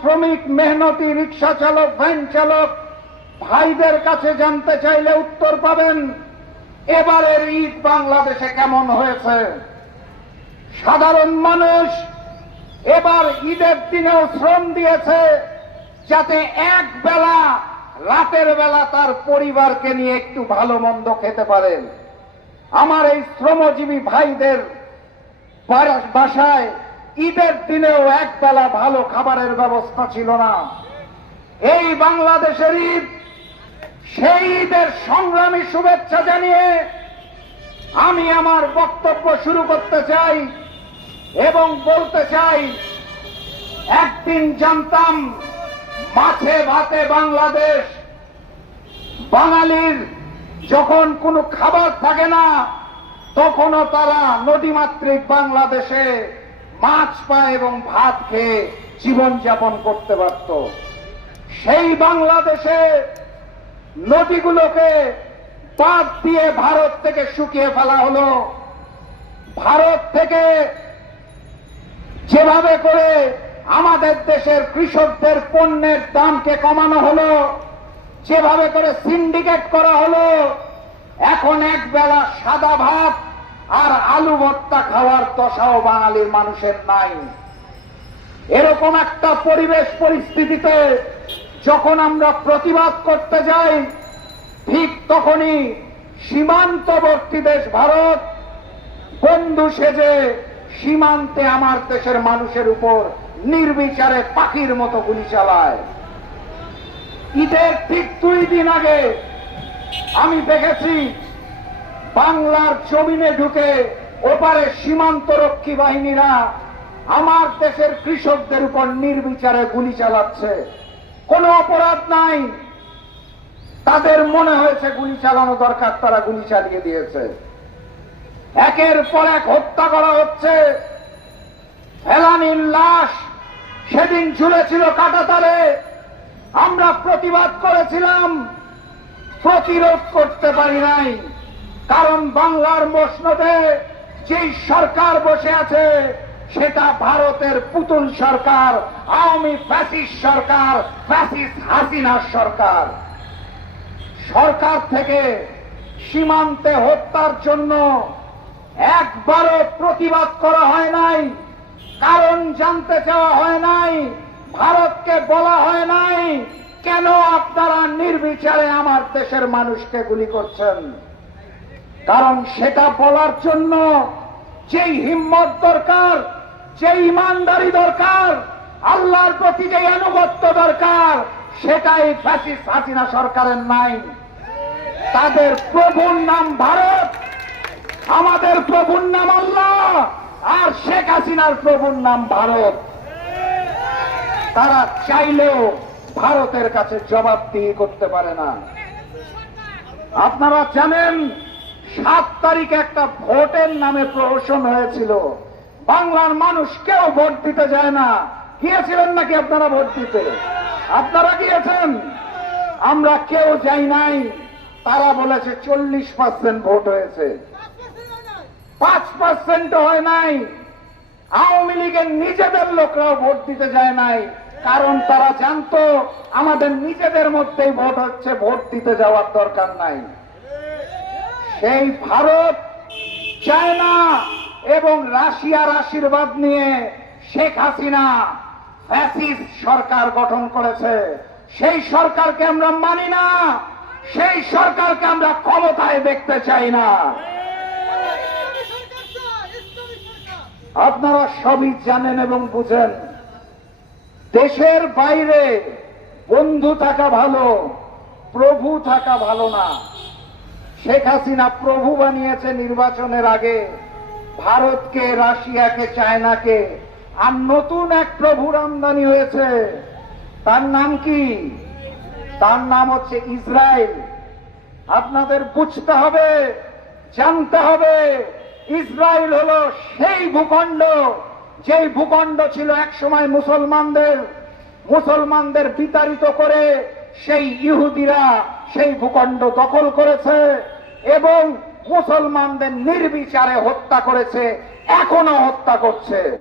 শ্রমিক মেহনতি রিক্সা চালক, ভ্যান চালক, ভাইদের কাছে জানতে চাইলে উত্তর পাবেন, এবারের ঈদ বাংলাদেশে কেমন হয়েছে? সাধারণ মানুষ এবার ঈদের দিনেও শ্রম দিয়েছে, যাতে এক বেলা, রাতের বেলা তার পরিবারকে নিয়ে একটু ভালো মন্দ খেতে পারেন। আমার এই শ্রমজীবী ভাইদের বাসায় ঈদের দিনেও একবেলা ভালো খাবারের ব্যবস্থা ছিল না। এই বাংলাদেশের ঈদ, সেই ঈদের সংগ্রামী শুভেচ্ছা জানিয়ে আমি আমার বক্তব্য শুরু করতে চাই এবং বলতে চাই, একদিন জানতাম মাছে ভাতে বাংলাদেশ, বাঙালির যখন কোনো খাবার থাকে না, তখনও তারা নদীমাতৃক বাংলাদেশে মাছ পা এবং ভাত খেয়ে জীবনযাপন করতে পারত। সেই বাংলাদেশে নদীগুলোকে বাদ দিয়ে ভারত থেকে শুকিয়ে ফেলা হলো। ভারত থেকে যেভাবে করে আমাদের দেশের কৃষকদের পণ্যের দামকে কমানো হলো, যেভাবে করে সিন্ডিকেট করা হলো, এখন এক বেলা সাদা ভাত আর আলু ভর্তা খাওয়ার দশাও বাঙালির মানুষের নাই। এরকম একটা পরিবেশ পরিস্থিতিতে যখন আমরা প্রতিবাদ করতে যাই, ঠিক তখনই সীমান্তবর্তী দেশ ভারত, বন্ধু সেজে সীমান্তে আমার দেশের মানুষের উপর নির্বিচারে পাখির মতো গুলি চালায়। ঈদের ঠিক দুই দিন আগে আমি দেখেছি বাংলার জমিনে ঢুকে ওপারে সীমান্তরক্ষী বাহিনীরা আমার দেশের কৃষকদের উপর নির্বিচারে গুলি চালাচ্ছে। কোনো অপরাধ নাই। তাদের মনে হয়েছে গুলি চালানো দরকার, তারা গুলি চালিয়ে দিয়েছে। একের পর এক হত্যা করা হচ্ছে। ফেলানির লাশ সেদিন ঝুলেছিল কাটাতারে আমরা প্রতিবাদ করেছিলাম। প্রতিরোধ করতে পারি নাই। কারণ বাংলার মসনদে যেই সরকার বসে আছে, সেটা ভারতের পুতুল সরকার, আওয়ামী ফ্যাসিস সরকার, ফ্যাসিস্ট হাসিনার সরকার। সরকার থেকে সীমান্তে হত্যার জন্য একবারও প্রতিবাদ করা হয় নাই, কারণ জানতে চাওয়া হয় নাই, ভারতকে বলা হয় নাই, কেন আপনারা নির্বিচারে আমার দেশের মানুষকে গুলি করছেন? কারণ সেটা বলার জন্য যেই হিম্মত দরকার যে ইমানদারি দরকার, আল্লাহর প্রতি যে আনুগত্য দরকার, সেটাই ফ্যাসিস্ট হাসিনা সরকারের নাই। তাদের প্রভুর নাম ভারত, আমাদের প্রভুর নাম আল্লাহ, আর শেখ হাসিনার প্রভুর নাম ভারত। তারা চাইলেও ভারতের কাছে জবাবদিহি করতে পারে না। আপনারা জানেন সাত তারিখে একটা ভোটের নামে প্রহসন হয়েছিল। বাংলার মানুষ কেউ ভোট দিতে যায় না। গিয়েছিলেন নাকি আপনারা ভোট দিতে? আপনারা গিয়েছেন? আমরা কেউ যাই নাই। তারা বলেছে চল্লিশ পার্সেন্ট ভোট হয়েছে। পাঁচ পার্সেন্ট হয় নাই। আওয়ামী লীগের নিজেদের লোকরাও ভোট দিতে যায় নাই। কারণ তারা জানতো, আমাদের নিজেদের মধ্যেই ভোট হচ্ছে, ভোট দিতে যাওয়ার দরকার নাই। সেই ভারত, চায়না এবং রাশিয়ার আশীর্বাদ নিয়ে শেখ হাসিনা ফ্যাসিস্ট সরকার গঠন করেছে। সেই সরকারকে আমরা মানি না, সেই সরকারকে আমরা ক্ষমতায় দেখতে চাই না। আপনারা সবই জানেন এবং বুঝেন, দেশের বাইরে বন্ধু থাকা ভালো, প্রভু থাকা ভালো না। শেখ হাসিনা প্রভু বানিয়েছে নির্বাচনের আগে। ভারতকে, রাশিয়াকে, চায়নাকে। আর নতুন এক প্রভুর আমদানি হয়েছে। তার নাম কি? তার নাম হচ্ছে ইসরায়েল। আপনাদের বুঝতে হবে, জানতে হবে, ইসরায়েল হলো সেই ভূখণ্ড, যেই ভূখণ্ড ছিল একসময় মুসলমানদের মুসলমানদের বিতাড়িত করে সেই ইহুদিরা সেই ভূখণ্ড দখল করেছে এবং মুসলমানদের নির্বিচারে হত্যা করেছে এখনও হত্যা করছে।